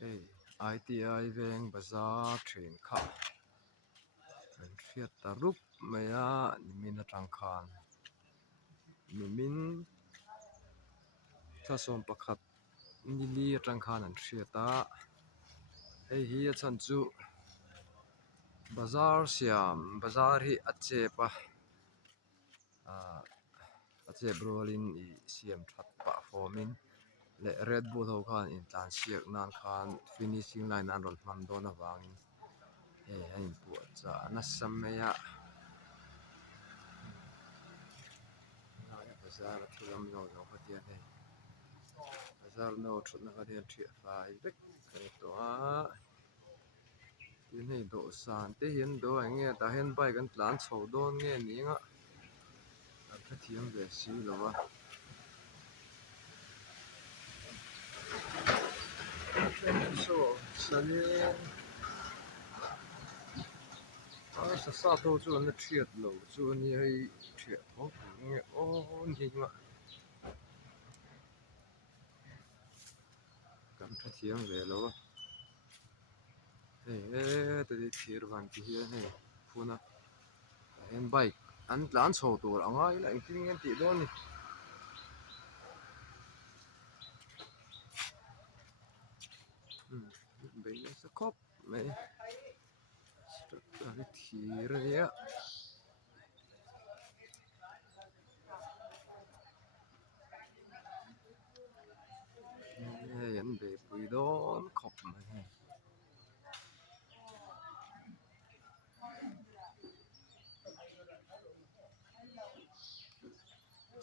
Hey, ITI veng bazaar train kha an thiat ta rup maya nimin atang khan nimin thasom pakhat nili atang khan an thiata hei hi a chan chu bazaar siam bazaar hi achepa achep rolin I siam that pa formin le red bull ho khan in tlan siak nan khan finishing line an ron hman dawn awangin hei a in puah cha na sam maya bazaar thulam no no khatian hei bazaar no thutna khatian thia fai vek kan to a tin hei do san te hian do ai nge ta hian bike kan tlan chho dawn nge ninga an khathiam ve si lowa so sani sa sa to chu an thiat lo chu ni hei thia ho nge o ninga kan khathiam ve lowa hei te di thir van ti hian hei phuna hian bike an tlan chho tur anga ila engkim ngen ti dawn ni bây giờ sẽ khóc mày cái thìa rồi á anh về bụi đó khóc mày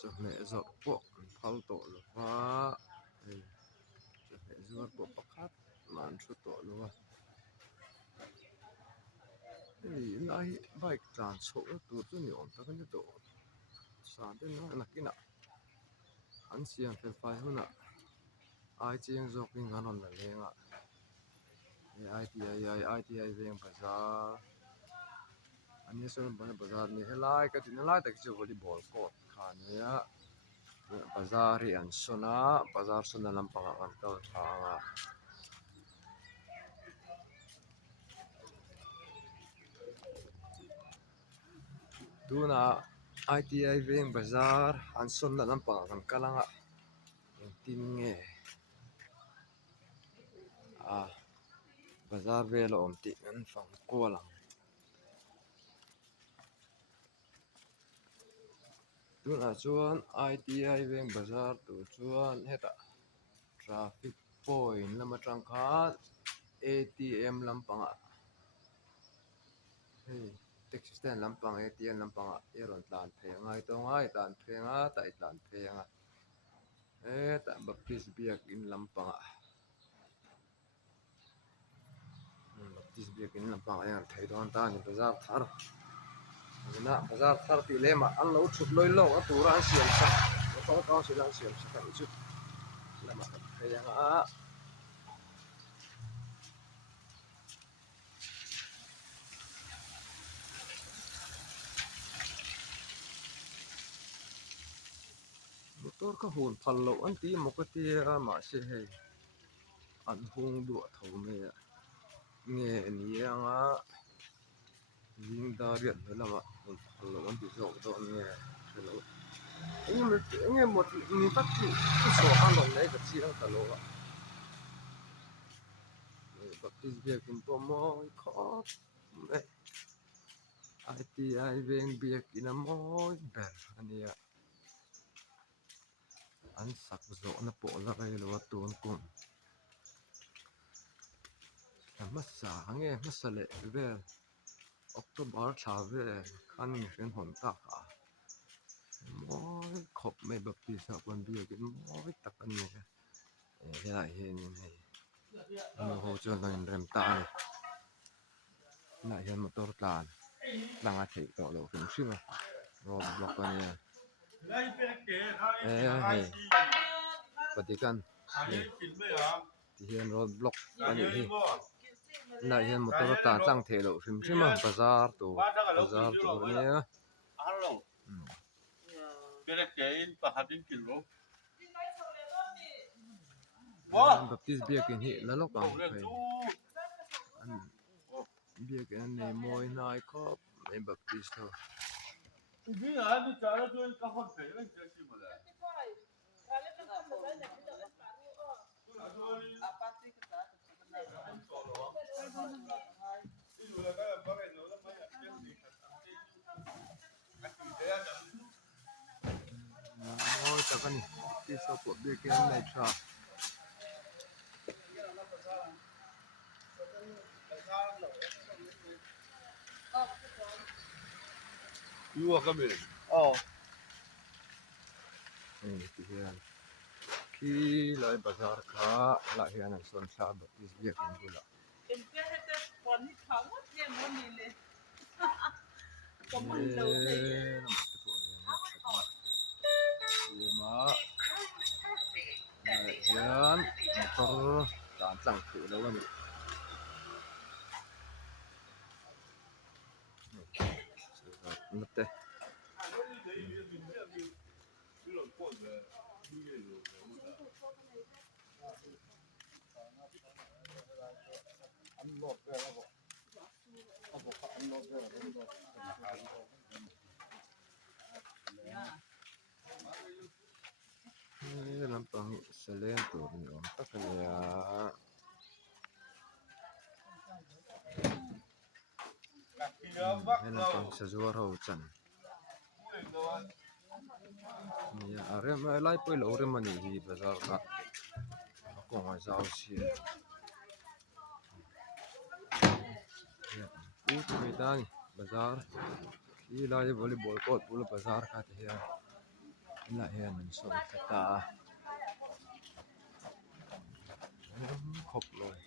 cho mẹ giọt bộ phao tổ luôn quá cho mẹ giọt bộ bắp khát mà ăn chút tổ luôn à thì lại bike tràn số tụt rất nhiều ta cái tổ sáng đến nó là cái nào anh xem phải hơn ạ ai chiang dọc đi ngang on là lên ạ ITI về bazaar anh ấy xem bazaar này helai cái tin helai tại cái volleyball court khan ya bazaar hi an sona bazaar sona lampang an kal thanga tuna ITI veng bazaar an sona lampang an kalanga tin nge bazaar velo om ti an fang kolang tuna chuan ITI veng bazaar tu chuan heta traffic point lama tang khan ATM lampanga hei taxi stand lampang ATM lampanga eron tlan phengai to ngai tlan phenga tai tlan phenga ta baptist biak in lampanga baptist biak in lampanga yan thei don ta ni bazaar thar na bazaar thar ti lema an lo thut loi lo a tura an siam sa ko ko silang siam sa kan chu lama phenga motor ka hun phal lo an ti mo ka ti ma se hei an hung du tho me nge ni anga ding da riat lama hun phal lo an ti zo do nge hello nge một ni tak ti so kan lo nei ka chi ang ta lo a baptist biak in po mo khop me ITI veng biak in a moi ber ania an sak zo na po la kai lo ton kum masa nge masa le vel October thla ve khan ren hon ta kha moi khop me baptist a kon biak in moi tak ani ya hian in hei ano ho chuan lo in rem ta ni na hian motor tlan langa thei to lo rim hringa road block ania hei patikan ti hian road block ani hi na hian motor tlan tlang thei lo rim hringa bazar tu ania Cái này cái in và hạt in kiểu แบบที่เบียกินหิแล้วลูกอ่ะไปอันเบียกันในมวยนายก็ในแบบที่สุดโอ้แต่กันนี่ที่สุดเบียกันในชาอยู่กับมึงที่เฮียนที่ลอยบาซาร์ค้าละเฮียนส่วนชาแบบที่เบียกันดูละyan motor lancang thử đâu mà mất đây làm bằng xe lên tụi nhỏ tất cả nhà hay làm bằng xe rùa hậu chân nhà ở mà lại quay lỗ rồi mà nghỉ bây giờ cả có ngoài giao xe cú người ta nhỉ bazar khi lại volleyball court pula bazar ka te hian la hian an saw ta khop loi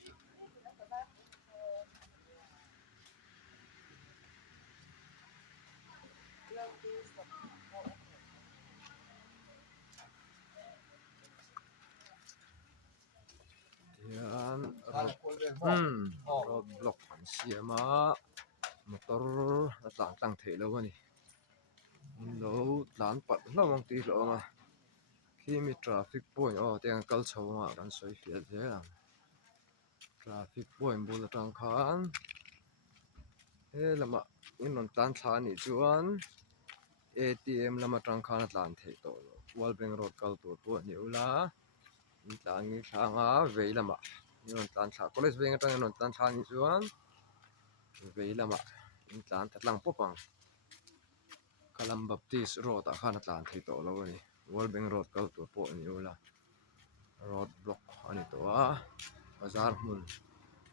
hian road block an siama motor atlang tlang thei lo ani lo tlan pat hlawng ti lo ma khi mi traffic point tiang kal chhawng ah kan soi fial ve ang traffic point bul atang khan he lama in non tlan thla ni chuan ATM lama tang khan atlan thei to lo wal bank road kal tur pu ni ula in tlang ni thanga vei lama in non tlan thla college bank atang in non tlan thla ni chuan vei lama in tlan thatlang popang Kalam Baptist Road a khan atlan thei to lo ani World Bank Road kal tur po ni ula road block ani to a bazar mun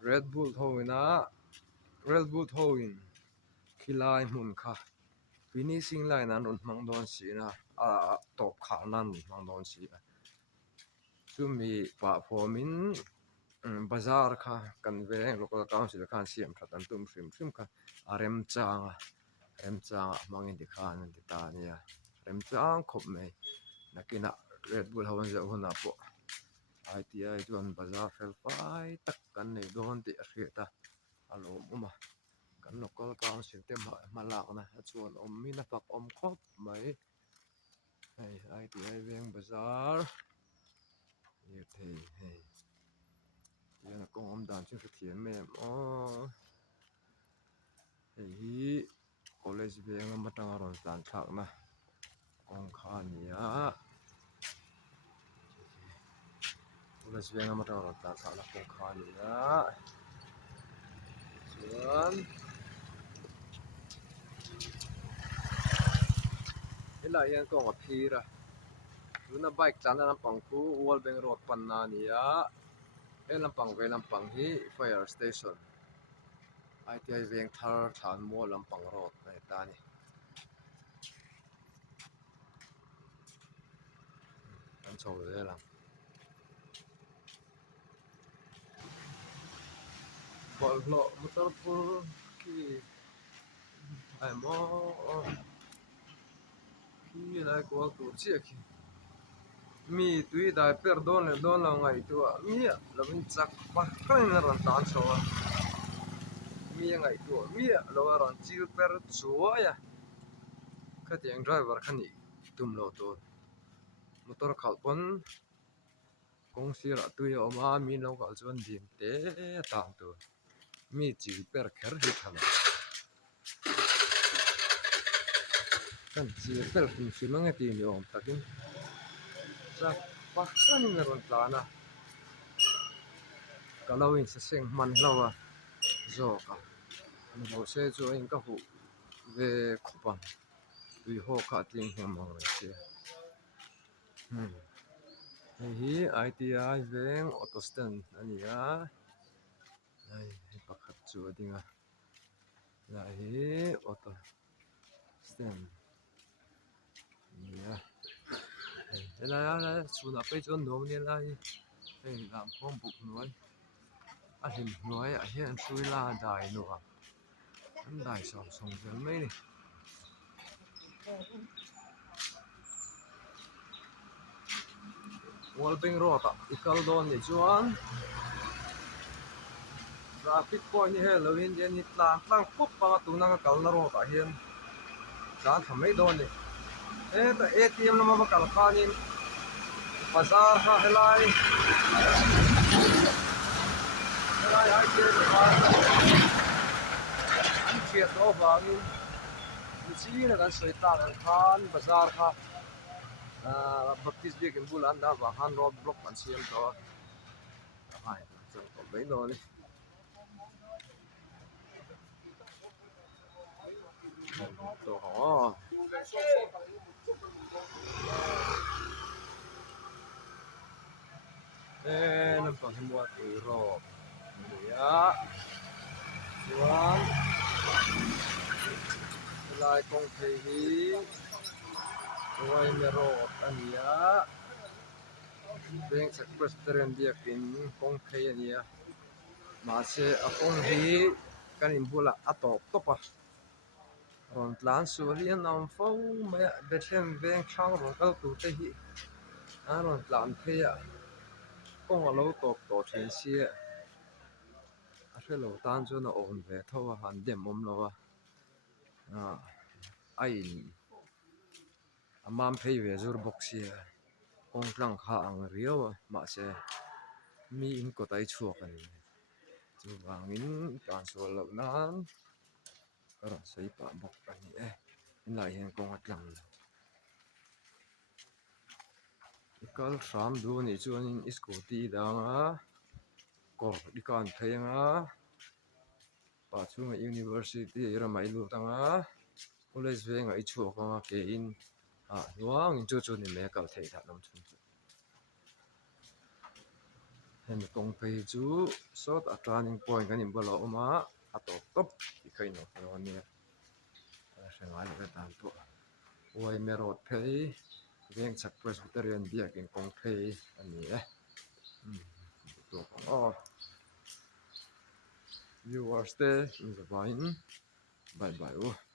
Red Bull hoin khilai mun kha finishing line an ron hmang don si na a top kha nan hmang don si chumi pa phomin bazar kha kan veng local council khan siam thatan tum hrim kha arem changa mangin di khan di ta nia rem chang khop mai nakina Red Bull hawan za huna po ITI chuan bazar fel fai tak kan nei don ti a hriata alo uma kan local council te malak na chuan min a tak khop mai hei ITI veng bazar ye thei hei yana kong dan chu thiam me hei hi college veng matang ron tlan thak na kong kha nia college veng matang ron tlan thak na kong kha nia chuan hela hian kong a phira tuna bike tlan lampang khu World Bank Road panna nia he lampang ve lampang hi fire station ITI veng thar than mo lampang road nei ta ni kan chho le lang bol lo motor pur ki ai mo ki lai ko tur chi ki mi tui dai per don la ngai tu mi la vin chak pa kan na ran tan so mi ngai tu mi lo ran chil per chuwa ya ka tiang driver khani tum lo to motor khal pon kong sira tui oma mi lo kal chuan dim te tam tu mi chi per kher hi thana kan chi per kin si mang ti ni om takin cha pa san ni ron tlana kalawin sa seng man lawa zo ka mo se chu in ka hu ve khopan tui ho kha tling hem mang re che hi ITI veng auto stand ania ai pakhat chu adinga la hi auto stand nia la la chuna pe chon nom ni la hi ei lam khom buk nuai a him nuai a hian hrui la dai nu a an dai som song vel mai ni Walping Road ikal don ni chuan traffic point ni Halloween dia ni tlang pup pa tu na ka kal na ro ta hian dan thamai don ni ta ATM lama ba kal khanin bazar kha helai ai ke ba an thiat do wangin chi na kan soi ta kan khan bazar kha Baptist Biak in Bulan da wa han road block an siam to ai chon ko mai no ni to nam to himwa tu ro ya chuan lai kong thei hi Uai me road ania Bank Secretariat Biak in kong thei ania ma se a kong hi kan in bula atop topa ron tlan su lian nam fo me Bethlehem veng thang ron kal tu te hi a ron tlan thei a kong a lo top to then sia a helo tan chu na on ve thawa han dem om lawa ai amam phei ve zur box sia kong tlang kha ang rio ma se mi in ko tai chuak ani chu wangin kan sol lo nan karon sei pa bok ani in lai hen kong atlang ikal ram du ni chuan in scooty danga ko dikan theianga pa chunga university ramai lu tanga college venga I chuak anga ke in luang in chu ni me kal thei that lam chun chu hen kong pei chu sort a turning point kan in bala oma atop top I khai no ni sengai le tan tu Uai me road phei veng chak Presbyterian biak in kong phei ani to viewers te in the vine bye bye